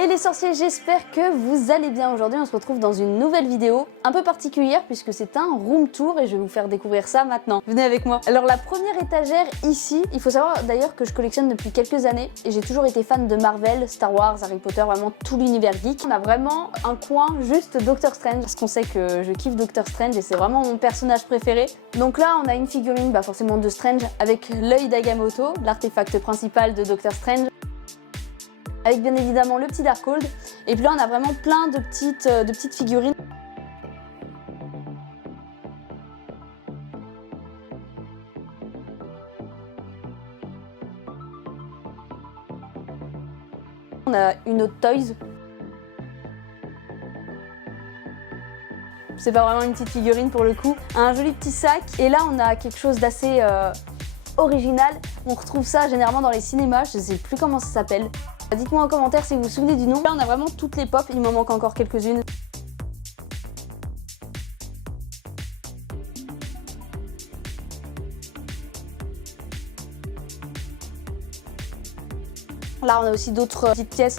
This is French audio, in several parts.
Et les sorciers, j'espère que vous allez bien. Aujourd'hui on se retrouve dans une nouvelle vidéo un peu particulière puisque c'est un room tour et je vais vous faire découvrir ça maintenant. Venez avec moi. Alors la première étagère ici, il faut savoir d'ailleurs que je collectionne depuis quelques années et j'ai toujours été fan de Marvel, Star Wars, Harry Potter, vraiment tout l'univers geek. On a vraiment un coin juste Doctor Strange parce qu'on sait que je kiffe Doctor Strange et c'est vraiment mon personnage préféré. Donc là on a une figurine forcément de Strange avec l'œil d'Agamotto, l'artefact principal de Doctor Strange. Avec bien évidemment le petit Darkhold. Et puis là on a vraiment plein de petites figurines. On a une autre Toys. C'est pas vraiment une petite figurine pour le coup. Un joli petit sac. Et là on a quelque chose d'assez original. On retrouve ça généralement dans les cinémas. Je sais plus comment ça s'appelle. Dites-moi en commentaire si vous vous souvenez du nom. Là on a vraiment toutes les pop, il m'en manque encore quelques-unes. Là on a aussi d'autres petites pièces.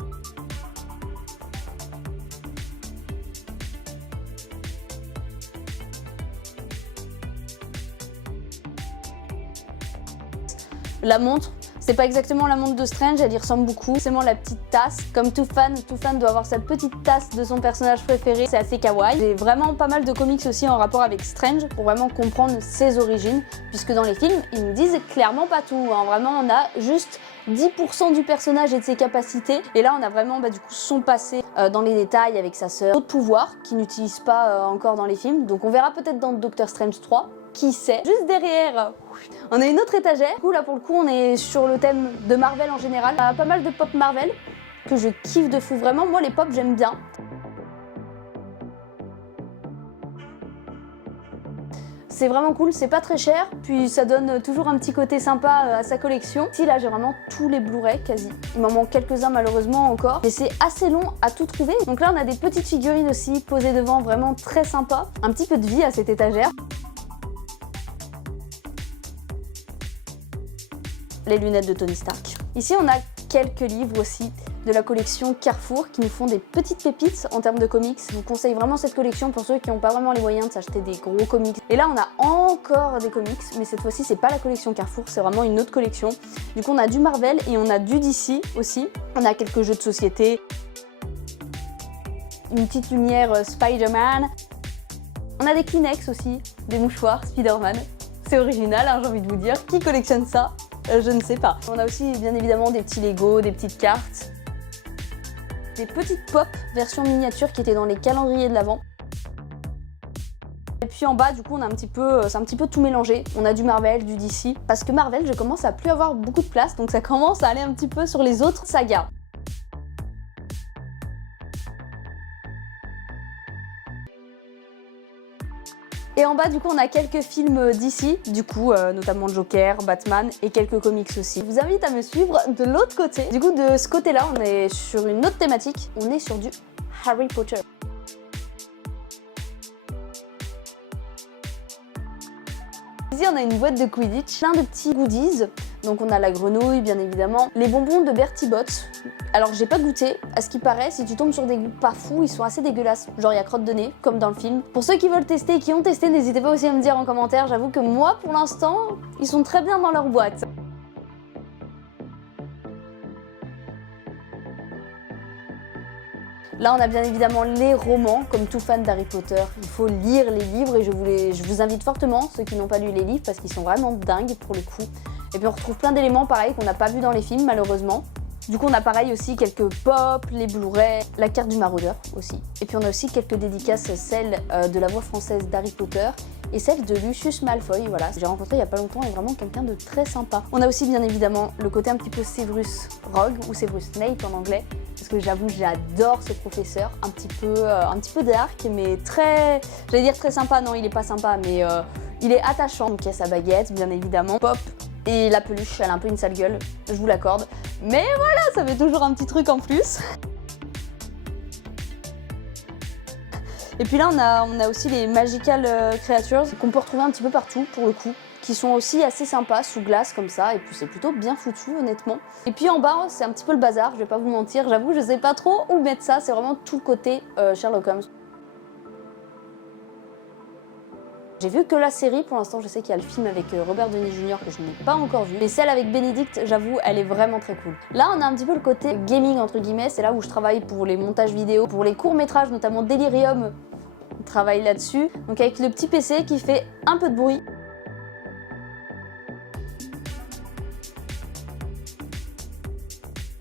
La montre. C'est pas exactement la montre de Strange, elle y ressemble beaucoup. C'est vraiment la petite tasse. Comme tout fan doit avoir sa petite tasse de son personnage préféré. C'est assez kawaii. J'ai vraiment pas mal de comics aussi en rapport avec Strange pour vraiment comprendre ses origines. Puisque dans les films, ils nous disent clairement pas tout. Hein. Vraiment, on a juste 10% du personnage et de ses capacités. Et là, on a vraiment du coup son passé dans les détails avec sa sœur. D'autres pouvoirs qu'il n'utilise pas encore dans les films. Donc on verra peut-être dans Doctor Strange 3. Qui sait? Juste derrière, on a une autre étagère. Du coup, là, pour le coup, on est sur le thème de Marvel en général. On a pas mal de pop Marvel que je kiffe de fou. Vraiment, moi, les pop, j'aime bien. C'est vraiment cool, c'est pas très cher, puis ça donne toujours un petit côté sympa à sa collection. Ici, là, j'ai vraiment tous les Blu-ray, quasi. Il m'en manque quelques-uns, malheureusement, encore. Mais c'est assez long à tout trouver. Donc là, on a des petites figurines aussi, posées devant, vraiment très sympa. Un petit peu de vie à cette étagère. Les lunettes de Tony Stark. Ici, on a quelques livres aussi de la collection Carrefour qui nous font des petites pépites en termes de comics. Je vous conseille vraiment cette collection pour ceux qui n'ont pas vraiment les moyens de s'acheter des gros comics. Et là, on a encore des comics, mais cette fois-ci, c'est pas la collection Carrefour, c'est vraiment une autre collection. Du coup, on a du Marvel et on a du DC aussi. On a quelques jeux de société. Une petite lumière Spider-Man. On a des Kleenex aussi, des mouchoirs Spider-Man. C'est original, hein, j'ai envie de vous dire. Qui collectionne ça? Je ne sais pas. On a aussi bien évidemment des petits Lego, des petites cartes. Des petites pop version miniature qui étaient dans les calendriers de l'Avent. Et puis en bas, du coup, on a c'est un petit peu tout mélangé. On a du Marvel, du DC. Parce que Marvel, je commence à plus avoir beaucoup de place, donc ça commence à aller un petit peu sur les autres sagas. Et en bas, du coup, on a quelques films d'ici, du coup, notamment Joker, Batman et quelques comics aussi. Je vous invite à me suivre de l'autre côté. Du coup, de ce côté-là, on est sur une autre thématique. On est sur du Harry Potter. Ici, on a une boîte de Quidditch, plein de petits goodies. Donc on a la grenouille, bien évidemment. Les bonbons de Bertie Bott's. Alors j'ai pas goûté, à ce qui paraît, si tu tombes sur des goûts pas fous, ils sont assez dégueulasses. Genre il y a crotte de nez, comme dans le film. Pour ceux qui veulent tester et qui ont testé, n'hésitez pas aussi à me dire en commentaire. J'avoue que moi, pour l'instant, ils sont très bien dans leur boîte. Là, on a bien évidemment les romans, comme tout fan d'Harry Potter. Il faut lire les livres et je vous invite fortement, ceux qui n'ont pas lu les livres, parce qu'ils sont vraiment dingues pour le coup. Et puis on retrouve plein d'éléments pareils qu'on n'a pas vu dans les films, malheureusement. Du coup, on a pareil aussi quelques pop, les Blu-ray, la carte du maraudeur aussi. Et puis on a aussi quelques dédicaces, celle de la voix française d'Harry Potter et celle de Lucius Malfoy, voilà. J'ai rencontré il y a pas longtemps et vraiment quelqu'un de très sympa. On a aussi bien évidemment le côté un petit peu Severus Rogue ou Severus Snape en anglais. Parce que j'avoue, j'adore ce professeur, un petit peu dark, mais très, j'allais dire très sympa, non il est pas sympa, mais il est attachant. Donc il y a sa baguette, bien évidemment, pop, et la peluche, elle a un peu une sale gueule, je vous l'accorde. Mais voilà, ça fait toujours un petit truc en plus. Et puis là, on a aussi les Magical Creatures qu'on peut retrouver un petit peu partout, pour le coup, qui sont aussi assez sympas sous glace comme ça, et puis c'est plutôt bien foutu honnêtement. Et puis en bas c'est un petit peu le bazar, je vais pas vous mentir, j'avoue je sais pas trop où mettre ça, c'est vraiment tout le côté Sherlock Holmes. J'ai vu que la série, pour l'instant je sais qu'il y a le film avec Robert Downey Jr. que je n'ai pas encore vu, mais celle avec Benedict, j'avoue, elle est vraiment très cool. Là on a un petit peu le côté gaming entre guillemets, c'est là où je travaille pour les montages vidéo, pour les courts-métrages, notamment Delirium, on travaille là-dessus. Donc avec le petit PC qui fait un peu de bruit.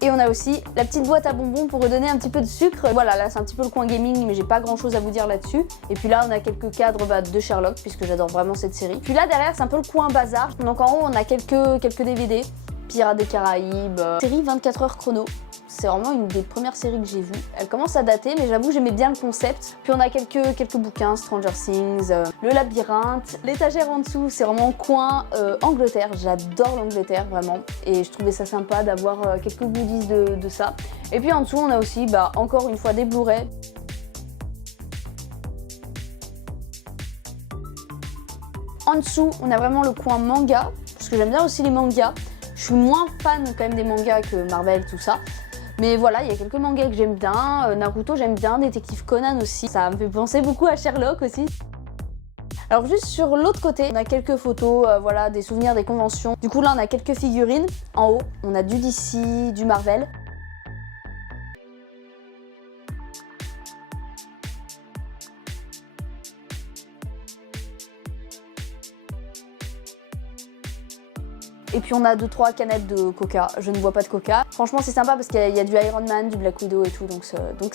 Et on a aussi la petite boîte à bonbons pour redonner un petit peu de sucre. Voilà, là c'est un petit peu le coin gaming, mais j'ai pas grand chose à vous dire là-dessus. Et puis là on a quelques cadres de Sherlock, puisque j'adore vraiment cette série. Puis là derrière c'est un peu le coin bazar. Donc en haut on a quelques DVD. Pirates des Caraïbes, série 24 heures chrono. C'est vraiment une des premières séries que j'ai vues. Elle commence à dater, mais j'avoue j'aimais bien le concept. Puis on a quelques bouquins, Stranger Things, Le Labyrinthe, l'étagère en dessous, c'est vraiment coin Angleterre. J'adore l'Angleterre vraiment, et je trouvais ça sympa d'avoir quelques goodies de ça. Et puis en dessous on a aussi, encore une fois, des Blu-ray. En dessous on a vraiment le coin manga, parce que j'aime bien aussi les mangas. Je suis moins fan quand même des mangas que Marvel, tout ça. Mais voilà, il y a quelques mangas que j'aime bien. Naruto j'aime bien, Détective Conan aussi. Ça me fait penser beaucoup à Sherlock aussi. Alors juste sur l'autre côté, on a quelques photos, voilà, des souvenirs, des conventions. Du coup là on a quelques figurines. En haut, on a du DC, du Marvel. Et puis on a 2-3 canettes de coca, je ne bois pas de coca. Franchement c'est sympa parce qu'il y a du Iron Man, du Black Widow et tout, donc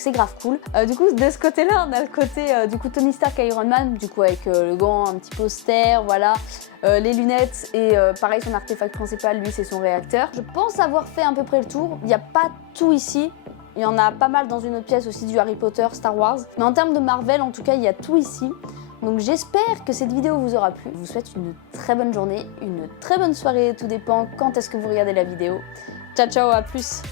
c'est grave cool. Du coup de ce côté-là on a le côté du coup Tony Stark Iron Man, du coup avec le gant un petit peu austère, voilà, les lunettes et pareil son artefact principal, lui c'est son réacteur. Je pense avoir fait à peu près le tour, il n'y a pas tout ici. Il y en a pas mal dans une autre pièce aussi, du Harry Potter, Star Wars. Mais en termes de Marvel, en tout cas, il y a tout ici. Donc j'espère que cette vidéo vous aura plu. Je vous souhaite une très bonne journée, une très bonne soirée, tout dépend quand est-ce que vous regardez la vidéo. Ciao ciao, à plus!